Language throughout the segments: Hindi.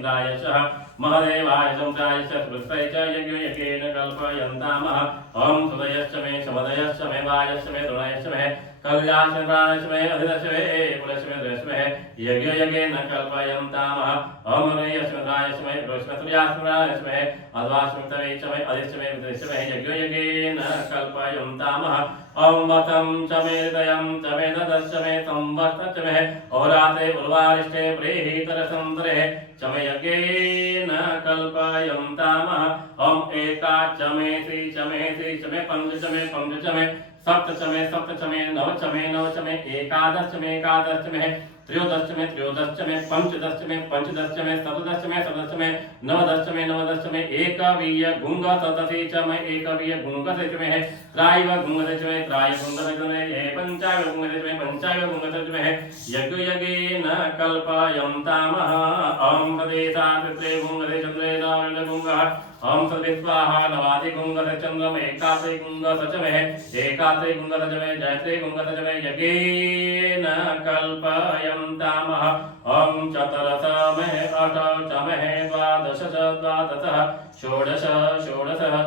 इंद्राय च महदेवाय चन्द्राय च पृथ्वे च यज्ञेन कल्पयन्तामः ओम सुदयश्च मे समदयश्च मे वायश्च मे द्रोणयश्च मे कल्याश्च प्राणश्च मे अधिरश्च मे कुलश्च मे द्रश्च मे यज्ञेन कल्पयन्तामः ओम हृदयश्च मे द्रायश्च मे रोश्च मे तुर्याश्च प्राणश्च मे अध्वाश्च मे तवे च मे अधिश्च मे विद्रश्च मे यज्ञेन कल्पयन्तामः ओम वतं च मे हृदयं च मे ददश्च मे संवत्सश्च मे अहोरात्रे उर्वारिष्ठे प्रेहितरसंतरे च मे यज्ञेन कल्पयन्तामः ओम एका च मे त्रि च मे पंच च मे सप्त च मे नव च मे एकादश च मे त्रयोदश च मे पंचदश च मे सप्तदश च मे नवदश च मे एकवीय गुंग सतति च मे एकवीय गुंगसे च मे त्रायव गुंगसे च मे त्राय गुंगसे च मे पंचाव गुंगसे च मे पंचाव गुंगसे च मे यज्ञेन कल्पयन्तामः ओम सदेशा त्रित्रे गुंगसे चंद्रे नारायण गुंगः ओम सदे स्वाहा नवादि गुंगसे चंद्रम एकात्रे गुंगसे च मे एकात्रे गुंगसे च मे जयत्रे गुंगसे च मे यज्ञेन कल्पयन्तामः ओम चतुर्दश मे अष्ट च मे द्वादश च द्वादशः षोडश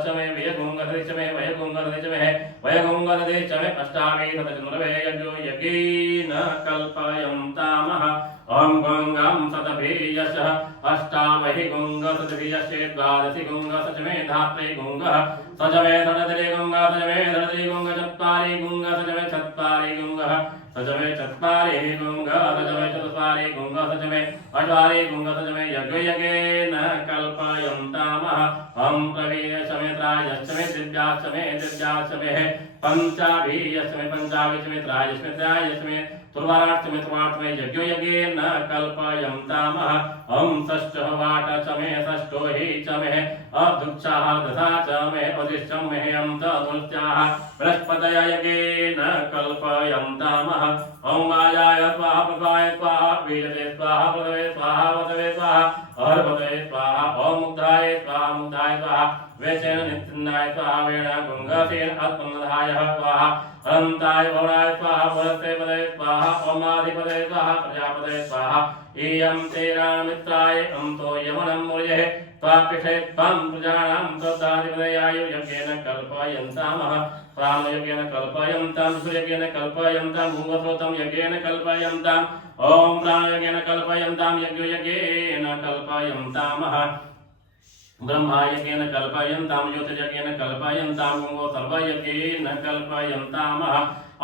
च मे वयगुंगसे च मे वयगुंगसे च मे वयगुंगसे च मे अष्टादश शतचन्द्रवे यज्ञेन कल्पयन्तामः ओम गंगां सतभियशः अष्टावहि गुंगसतभियशे द्वादशि गुंगस च मे धात्रे गुंगः स च मे षडदले गुंगः स च मे षडदले गुंगः चत्वारि गुंगः स च मे चत्वारि गुंगः स च मे चत्वारि गुंगः स च मे चत्वारि गुंगः स च मे अष्टारि गुंगः स च मे यज्ञेन कल्पयन्तामः ओम प्रवीयश्च मे त्रायश्च मे दिव्याश्च मे पंचाभियश्च मे पंचाभिश्च मे त्रायश्च मे तुर्वाराश्च मे यज्ञेन कल्पयन्तामः ओम षष्ठः वाट च मे षष्ठो हि च मे अधुक्षाः दशा च मे अधिष्ठ मे अन्तर्दुष्टाः बृहस्पतय यज्ञेन कल्पयन्तामः ओम वायाय स्वाहा प्रभाय स्वाहा वीजते स्वाहा पृथवे स्वाहा वतवे स्वाहा अर्भवे स्वाहा ओम मुग्धाय स्वाहा वेचेन नित्याय स्वाहा वेण गुंगसेन आत्मनधाय स्वाहा अनंताय भवनाय स्वाहा वरते पदे स्वाहा ओमाधिपदे स्वाहा प्रजापदे स्वाहा इयं तेरा मित्राय अंतो यमनं मुरये त्वापिषे त्वं प्रजानां तदाधिपदे आयु यज्ञेन कल्पयन्तामः प्राणयज्ञेन कल्पयन्तां सूर्यज्ञेन कल्पयन्तां भूमस्रोतं यज्ञेन कल्पयन्तां ओम प्राणयज्ञेन कल्पयन्तां यज्ञेन कल्पयन्तामः ब्रह्मायज्ञेन कल्पयन्तां ज्योतिर्यज्ञेन कल्पयन्तां गंगो सर्वयज्ञेन कल्पयन्तामः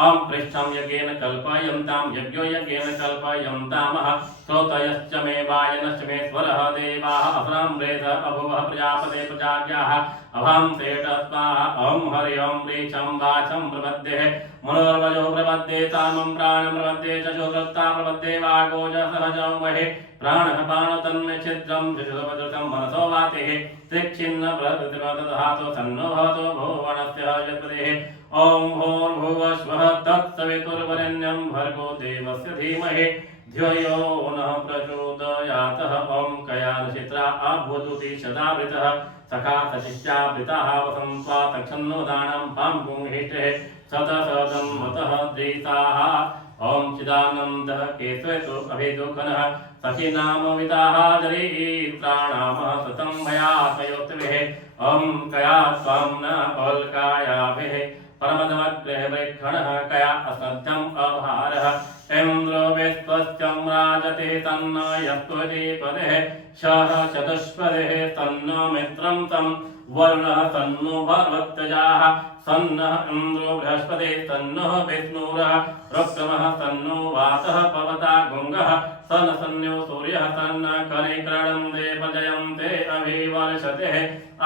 ओम पृष्ठं यज्ञेन कल्पयन्तां यज्ञेन कल्पयन्तामः श्रोतयश्च मे वायनश्च मे स्वरः देवाः अभ्राम्रेध अभुवः प्रजापते प्रजाज्ञाः अभं सेटस्वा ओम हरि ओम रीचं वाचं प्रपद्ये मनोर्वजो प्रपद्ये तामं प्राणं प्रपद्ये चक्षुर्वृत्ता प्रपद्ये वागोज सहजं वहे प्राणः पाणतन्मे छिद्रं शिशुभद्रतं मनसो वातिः त्रिच्छिन्न प्रकृतिमदधातो सन्नो भवतो भुवनस्य यत्पदेः ओम भूर्भुवः स्वः तत्सवितुर्वरेण्यं भर्गो देवस्य धीमहि धियो यो नः प्रचोदयात् ओम कयानचित्रा अभूतुति सदावृतः सखा सशिष्यावृताः वसन्त्वा तक्षन्नो दानं पां पुंहिष्ठे सतसदन्मतः द्विताः ओम चिदानन्दः केशवेतु अभिदुःखनः सखीनामविताः दरिद्राणामः सतं मया कयोत्तिभिः ओम कया त्वं न औल्कायाभिः परमदमग्रह वृक्षणः कया असध्यम् अभारः इन्द्रो विश्वस्यं राजते तन्न यस्त्वदीपदेः शः चतुष्पदेः तन्नो मित्रं तं वर्णः तन्नो भगवत्यजाः सन्नः इन्द्रो बृहस्पतिः तन्नः विष्णुरः रुक्रमः तन्नो वातः पवता गुंगः सन सन्यो सूर्यः तन्न कनिकरणं देवजयन्ते अभिवर्षते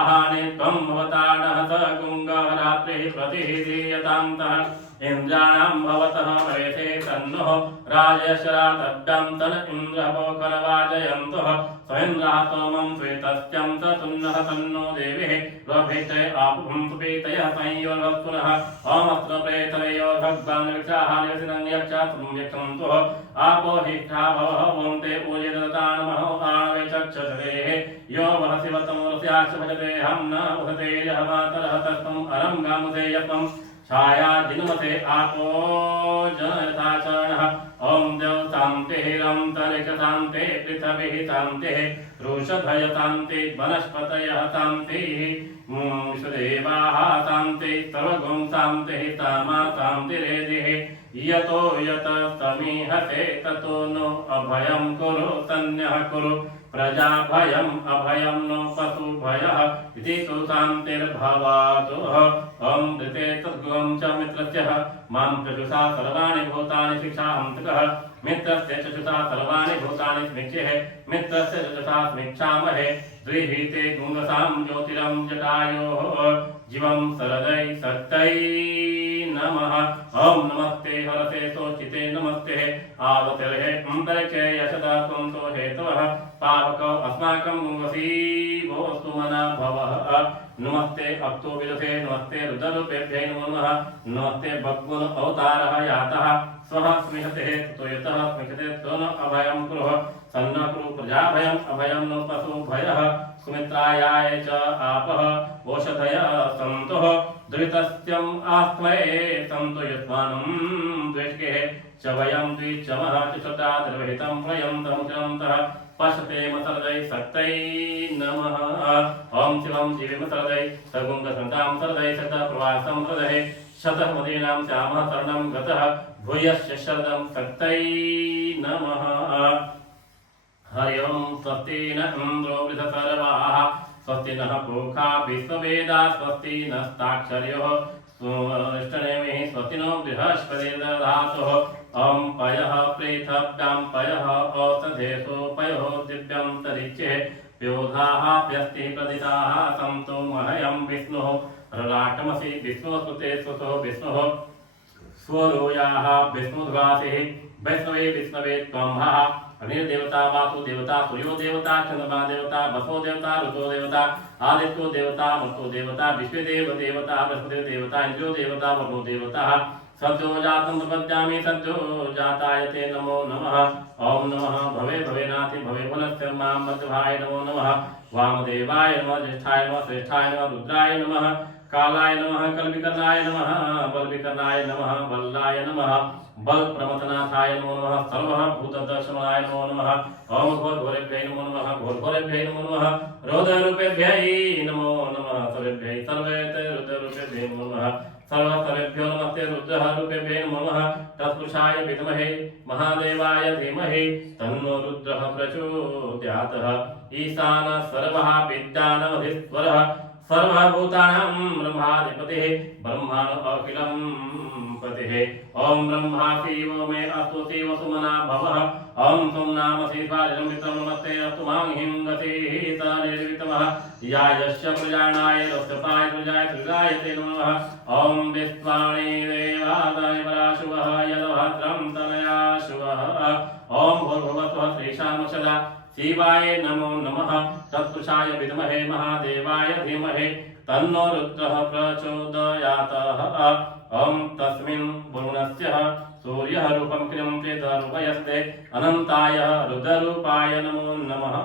अहानि त्वं भवताडः स गुंगः रात्रिः प्रतिः दीयतान्तः इंद्राणां भवतः प्रवेशे तन्नः राजशरातभ्यां तन इन्द्रपोखरवाजयन्तः स्वइन्द्रः सोमं श्वेतस्यं स सुन्नः तन्नो देवीः रभिष्टे आपुं सुपीतयः संयोगस्तुनः ओमस्त्रप्रेतयो भगवान् विक्षाः निवसिनं यक्षात्रं यक्षन्तुः आपो हिष्ठा भवः वन्ते पूजिततानमहो आणवे चक्षुषेः यो वः शिवतमोरस्याक्ष भजते हम न उहते यः मातरः तस्तं अरं गामुदे यतं छाया जिनमते आपो जनयथा चरणः ओम देव शांति रंतरिक्ष शांति पृथ्वी शांति रोषधय शांति वनस्पतयः शांति विश्वदेवाः शांति सर्वगुण शांति तामा शांतिरेधिः यतो यतस्तमीहते ततो नो अभयं कुरु तन्यः कुरु प्रजा भयम अभयम नो पशु भयः इति तु शान्तिर्भवातु ओम ऋते तद्गुणं च मित्रस्य मां चक्षुषा सर्वाणि भूतानि शिक्षाहन्तकः मित्रस्य चक्षुषा सर्वाणि भूतानि स्मिक्षेः मित्रस्य चक्षुषा स्मिक्षामहे द्विहीते गुंगसां ज्योतिरं जटायोः जीवं सरदै सत्यै नमः ओम नमस्ते हरसे सोचिते नमस्ते आवतिर्हे अंतरिक्षे यशदा त्वं तो हेतवः पावकौ अस्माकं गुंगसी वो सुमना भवः नमस्ते अक्तो विदुषे नमस्ते रुद्ररूपेभ्ये नमो नमः नमस्ते भगवन् अवतारः यातः स्वः स्मिहते ततो यतः स्मिहते तो न अभयं कुरु सन्न कुरु प्रजाभयं अभयं नो पशु भयः सुमित्रायाय च आपः ओषधयः सन्तुः द्वितस्यम् आस्मये सन्तु यस्मानं द्वेष्केः च वयं द्विचमः चतुर्था द्रविहितं प्रयन्तं चिरन्तः पश्यते मसरदै सक्तै नमः ओम शिवं शिवं सरदै सगुंगसन्तां सरदै शतप्रवासं सरदै शतमदीनां श्यामः शरणं गतः भूयश्च शरदं सक्तै नमः हरि ओं स्वस्ति न इन्द्रो वृषसर्वाः स्वस्ति नः पूषा विश्ववेदा स्वस्ति नस्ताक्षर्योः इष्टनेमिः स्वस्ति नो बृहस्पतिर्दधातुः ओम पयः पृथव्यां पयः औषधेषु पयो दिव्यं तरिच्ये प्योधाः प्यस्ति प्रदिताः सन्तु मह्यं विष्णुः रराटमसि विष्णुस्तुते सुतो विष्णुः स्वरोयाः विष्णुध्वासिः वैष्णवे विष्णवे त्वंहः अग्निर्देवता वासु देवता सूर्यो देवता चंद्रमा देवता वसो देवता ऋतो देवता आदित्यो देवता मरुतो देवता विश्वदेव देवता बृहस्पति देवता इंद्रो देवता वरुणो देवता सज्जो जातं प्रपद्यामि सज्जो जातायते नमो नमः ओम नमः भवे भवेनाथि भवे पुनस्य मां मध्यभाय नमो नमः वामदेवाय नमः ज्येष्ठाय नमः श्रेष्ठाय नमः रुद्राय नमः कालाय नमः कल्पिकर्णाय नमः बलविकर्णाय नमः बल्लाय नमः बल प्रमथनाथाय नमो नमः सर्वः भूतदर्शनाय नमो नमः ओम घोरघोरेभ्यै नमो नमः घोरघोरेभ्यै नमो नमः रोदरूपेभ्यै नमो नमः सर्वेभ्यै सर्वेते रुद्ररूपेभ्यै नमो नमः सर्वस्तरेभ्यो नमस्ते रुद्ररूपेभ्यै नमो नमः तत्पुरुषाय विद्महे महादेवाय धीमहि तन्नो रुद्रः प्रचोदयात् ईशानः सर्वः विद्यानामधीश्वरः सर्वभूतानां ब्रह्माधिपतिः ब्रह्माणो अखिलं पतिः ओम ब्रह्मा शिवो मे अस्तु शिव सुमना भवः ओम त्वं नाम शिवाजं मित्रं नमस्ते अस्तु मां हिं गतिः स निर्वितमः या यस्य प्रजानाय रक्षताय प्रजाय त्रिगायते नमः ओम विश्वाणि देवादाय पराशुवः यदभद्रं तनया शुवः ओम भूर्भुवस्वः श्रीशां सदा शिवाय नमो नमः तत्पुरुषाय विद्महे महादेवाय धीमहि तन्नो रुद्रः प्रचोदयात् ओम तस्मिन् वरुणस्य सूर्यः रूपं क्रियन्ते तदुपयस्ते अनन्ताय रुद्ररूपाय नमो नमः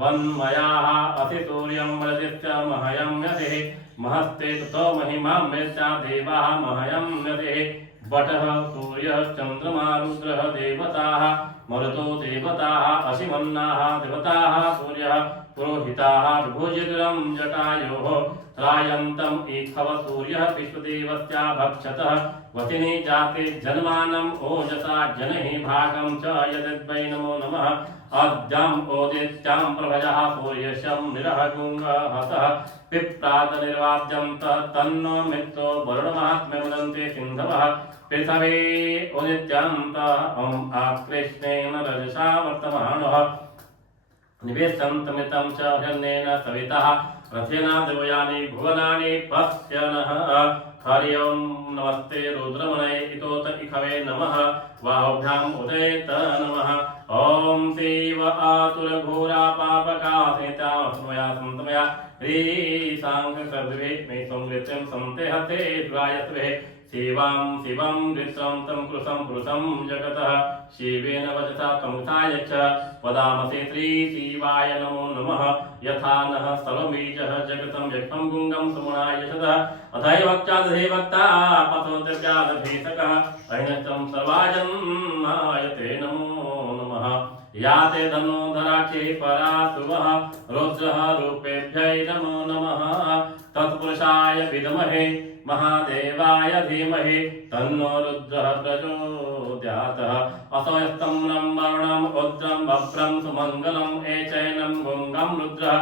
वन्मयाः असि सूर्यं रजिश्च मह्यं यतिः महस्ते ततो महिमां वेत्ता देवाः मह्यं यतिः वटः सूर्यः चन्द्रमा रुद्रः देवताः मरुतो देवताः असिमन्नाः देवताः सूर्यः पुरोहिताः विभुजिगरं जटायोः त्रायन्तम् ईक्षव सूर्यः विश्वदेवस्य भक्षतः वसिनी जाते जन्मानम् ओजसा जनैः भागं च यद्वै नमो नमः अद्याम् ओदित्यां प्रभजः सूर्यशं निरहगुङ्गहसः पिप्राद निर्वाद्यं तन्नो मित्रो वरुणमात्म्य वदन्ते सिन्धवः पृथ्वी उदित्यान्त आकृष्णेन रजसा वर्तमानः निवेशन्तमितं च हिरण्येन सवितः रथेन देवयानि भुवनानि पश्यनः हरि ओं नमस्ते रुद्रमणये इतोत इखवे नमः वाहुभ्याम् उदयेत नमः ओम शिव आतुर घोरा पापकासेता स्मया संतमया ह्रीशांग सर्वे मे संवृत्यं संते हते द्वायस्वे शिवां शिवं द्वित्रं तं कृशं पुरुषं जगतः शिवेन वचसा तमुथाय च वदामसे श्रीशिवाय नमो नमः यथा नः सर्वबीजः जगतं व्यक्तं गुङ्गं सुमनाय सदः अथैवक्चादधे वक्ता पथो दिव्यादभीषकः अहिनस्तं सर्वाजन्माय ते नमो नमः या ते धनोधराक्षे परासुवः रुद्रः रूपेभ्यै नमो नमः तत्पुरुषाय विद्महे महादेवाय धीमहि तन्नो रुद्रः प्रचोदयात् असो यस्तं वरुणम् उद्रं भद्रं सुमङ्गलम् एचैनं गुङ्गं रुद्रः